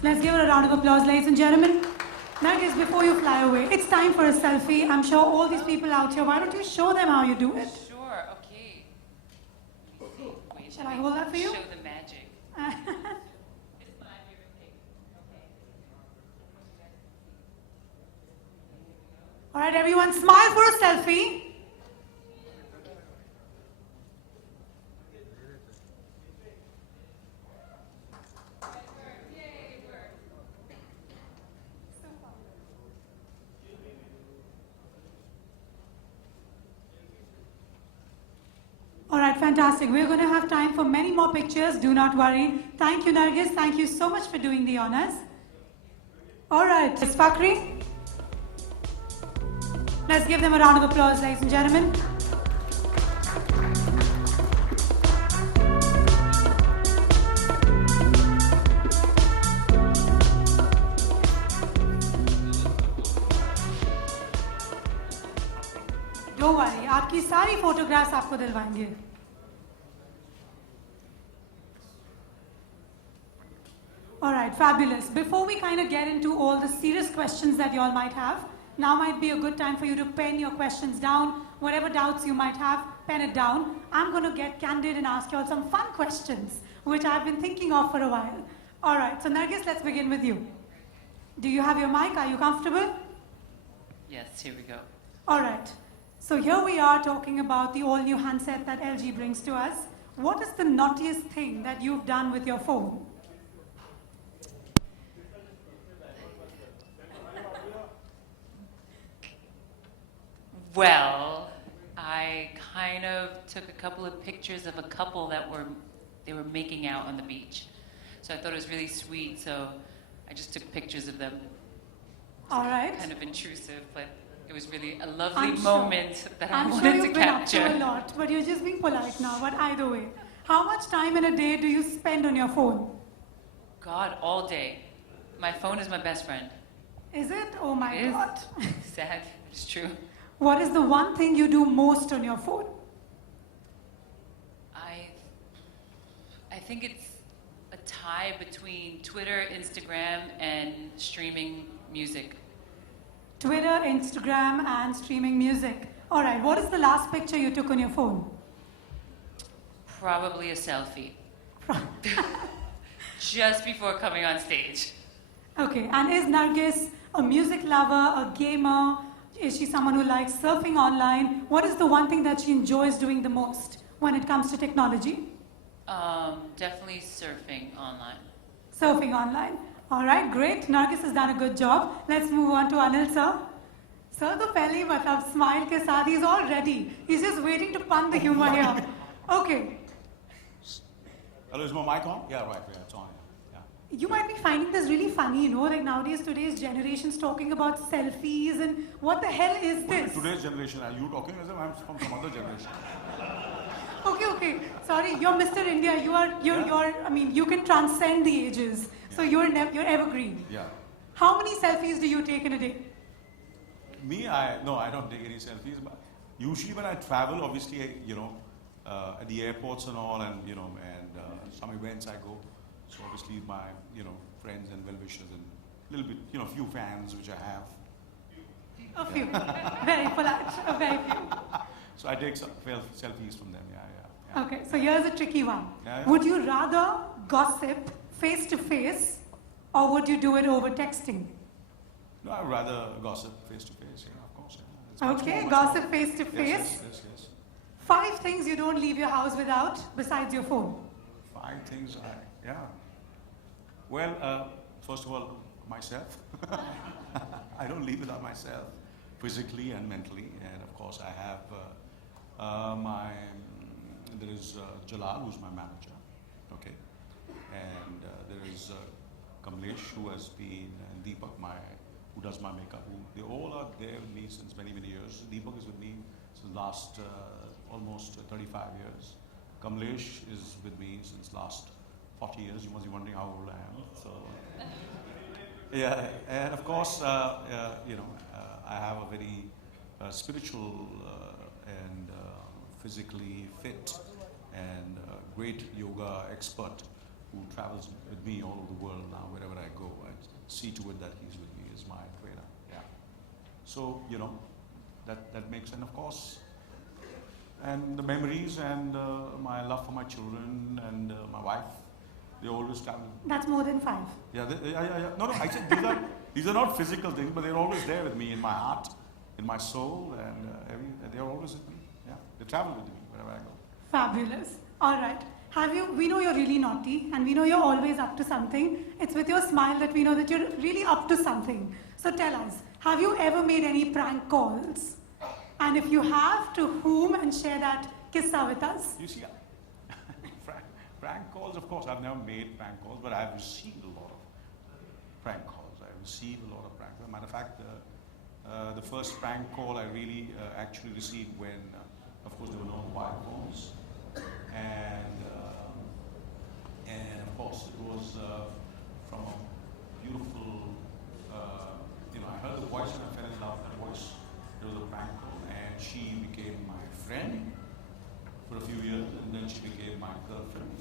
Let's give her a round of applause, ladies and gentlemen. Nargis, before you fly away, it's time for a selfie. I'm sure all these people out here, why don't you show them how you do it? Sure, okay. Wait, Shall I hold that for you? Show the magic. It's my favorite thing. Okay. All right, everyone, smile for a selfie. All right, fantastic. We're going to have time for many more pictures. Do not worry. Thank you, Nargis. Thank you so much for doing the honors. All right, Ms. Fakhri. Let's give them a round of applause, ladies and gentlemen. Don't worry, आपकी सारी photographs आपको दिलवाएंगे. All right, fabulous. Before we kind of get into all the serious questions that you all might have, now might be a good time for you to pen your questions down. Whatever doubts you might have, pen it down. I'm going to get candid and ask you all some fun questions, which I've been thinking of for a while. All right, so Nargis, let's begin with you. Do you have your mic? Are you comfortable? Yes, here we go. All right. So here we are talking about the all-new handset that LG brings to us. What is the naughtiest thing that you've done with your phone? Well, I kind of took a couple of pictures of a couple that they were making out on the beach. So I thought it was really sweet, so I just took pictures of them. All right. Kind of intrusive, but it was really a lovely moment that I I'm wanted sure to you've been up capture. to a lot, but you're just being polite now. But either way, how much time in a day do you spend on your phone? God, all day. My phone is my best friend. Is it? Oh my It is. God. Sad, it's true. What is the one thing you do most on your phone? I think it's a tie between Twitter, Instagram, and streaming music. Twitter, Instagram, and streaming music. All right, what is the last picture you took on your phone? Probably a selfie. Just before coming on stage. Okay, and is Nargis a music lover, a gamer? Is she someone who likes surfing online? What is the one thing that she enjoys doing the most when it comes to technology? Definitely surfing online. Surfing online. All right, great. Nargis has done a good job. Let's move on to Anil, sir. Sir, the pehle matlab smile ke saath, he's all ready. He's just waiting to pun the humor here. Okay. Hello, is my mic on? Yeah, right, yeah, it's on. Yeah. You might be finding this really funny, you know, like nowadays, today's generation's talking about selfies and what the hell is this? Today's generation, are you talking as if I'm from some other generation? Okay. Sorry, you're Mr. India. You're. I mean, you can transcend the ages. So you're evergreen. Yeah. How many selfies do you take in a day? Me, I don't take any selfies. But usually when I travel, obviously, at the airports and all, and some events I go. So obviously my friends and well-wishers and a little bit few fans which I have. A few. Very polite. A very few. So I take some selfies from them. Yeah. Okay, so here's a tricky one. Yeah. Would you rather gossip face to face, or would you do it over texting? No, I'd rather gossip face to face. Yeah, of course. Yeah. Okay, gossip face to face. Yes. 5 things you don't leave your house without besides your phone. 5 things. Well, first of all, myself. I don't live without myself, physically and mentally. And of course, I have there is Jalal, who's my manager, okay, and there is Kamlesh, who has been, and Deepak, who does my makeup. They all are there with me since many years. Deepak is with me since last almost 35 years. Kamlesh is with me since last 40 years. You must be wondering how old I am. So, yeah, and of course, I have a very spiritual and physically fit and great yoga expert who travels with me all over the world now, wherever I go. see to it that he's with me as my trainer. Yeah. So, you know, that makes, and of course, and the memories and my love for my children and my wife, they always travel. That's more than 5. Yeah, yeah. No, I said these are not physical things, but they're always there with me in my heart, in my soul, and they're always with me. Yeah, they travel with me wherever I go. Fabulous. All right. We know you're really naughty, and we know you're always up to something. It's with your smile that we know that you're really up to something. So tell us, have you ever made any prank calls? And if you have, to whom, and share that kissa with us? You see, prank calls, of course, I've never made prank calls, but I've received a lot of prank calls. I've received a lot of prank calls. Matter of fact, the first prank call I really actually received when, of course, there were no mobile phones. And of course, it was from a beautiful, I heard the voice and I fell in love with the voice. It was a prank call, and she became my friend for a few years, and then she became my girlfriend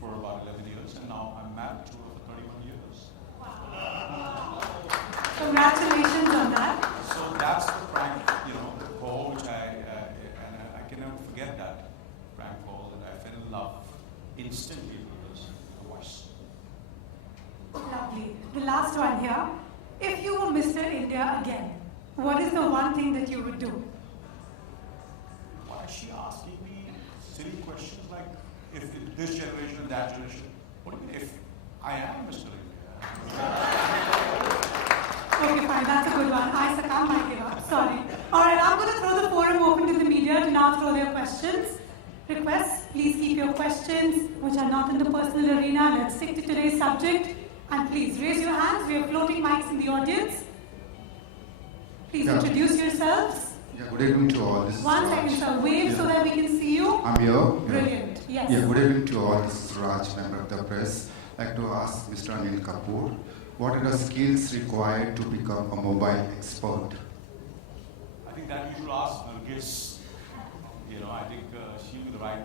for about 11 years, and now I'm married to her for 31 years. Congratulations on that. So that's the prank, call which I can never forget that prank call, that I fell in love instantly with this voice. Lovely. The last one here. If you were Mr. India again, what is the one thing that you would do? Why is she asking me silly questions like if this generation and that generation? What do you mean if I am Mr. India? Okay, fine. That's a good one. I succumb. I give up. Sorry. All right, I'm going to throw the forum open to the media to now throw their questions. Requests, please keep your questions, which are not in the personal arena. Let's stick to today's subject. And please raise your hands. We have floating mics in the audience. Please introduce yourselves. Yeah, good evening to all. This One second, sir. Wave so that we can see you. I'm here. Brilliant. Yes. Yeah, good evening to all. This is Raj, member of the press. I'd like to ask Mr. Anil Kapoor, what are the skills required to become a mobile expert? I think that you should ask Nargis. I think she'll be the right,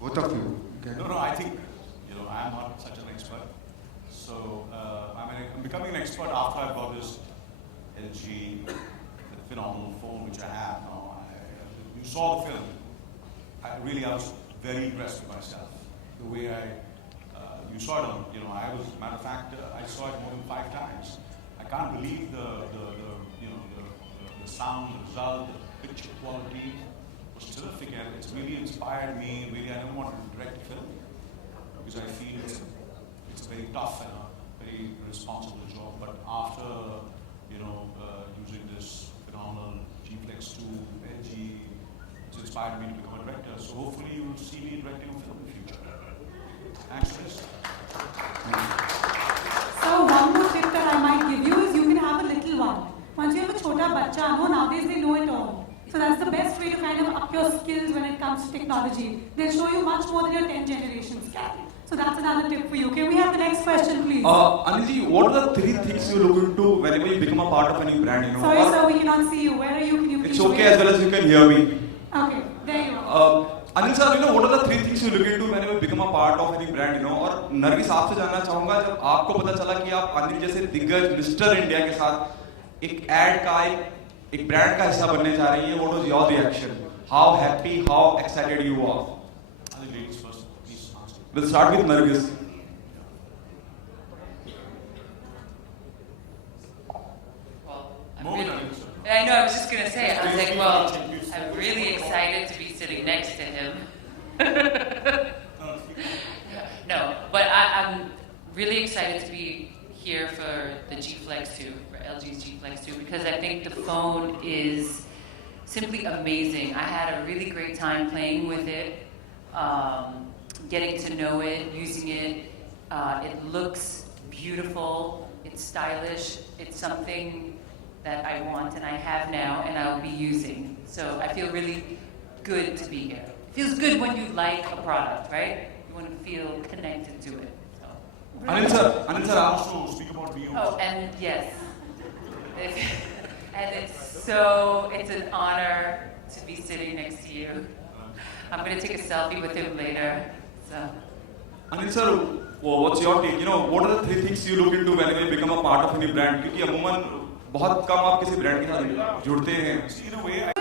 Both of you. Okay. No, I think, I'm not such an expert. So, I'm becoming an expert after I've got this LG phenomenal phone which I have now. You saw the film. I was very impressed with myself. The way you saw it on, matter of fact, I saw it more than 5 times. I can't believe the sound, the result, the picture quality was terrific, and it's really inspired me. Really, I don't want to direct a film because I feel it's very tough and a very responsible job. But after using this phenomenal G-Flex 2 LG, it's inspired me to become a director. So hopefully you will see me directing a film in the future. Thanks, Chris. So one more tip that I might give you is you can have a little one. Once you have a chota bacha, nowadays they know it all. So that's the best way to kind of up your skills when it comes to technology. They'll show you much more than your 10 generations can. So that's another tip for you. Can we have the next question, please? Anilji, what are the 3 things you look into whenever you become a part of a new brand? Sorry, sir, we cannot see you. Where are you? Can you It's okay as well as you can hear me. Okay, there you are. Anil sir, what are the 3 things you look into whenever you become a part of any brand? और नरगिस आपसे जानना चाहूँगा जब आपको पता चला कि आप अनिल जैसे दिग्गज मिस्टर इंडिया के साथ एक एड का एक ब्रांड का हिस्सा बनने जा रही है, what was your reaction? How happy, how excited you are? Ladies first, please answer. We'll start with Nargis. I know, I was just going to say, I was like, well, I'm really excited to be sitting next to him. No, but I'm really excited to be here for the G Flex 2, for LG's G Flex 2, because I think the phone is simply amazing. I had a really great time playing with it, getting to know it, using it. It looks beautiful, it's stylish, it's something that I want and I have now and I'll be using. So I feel really good to be here. It feels good when you like a product, right? You want to feel connected to it. So. Anil sir, also speak about me. Oh, and yes. And it's an honor to be sitting next to you. I'm going to take a selfie with him later. So. Anil sir, what's your take? You know, what are the 3 things you look into whenever you become a part of any brand? क्योंकि अमूमन बहुत कम आप किसी brand के साथ जुड़ते हैं. See, in a way,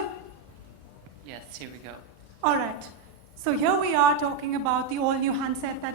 Yes, here we go. All right. So here we are talking about the all-new handset that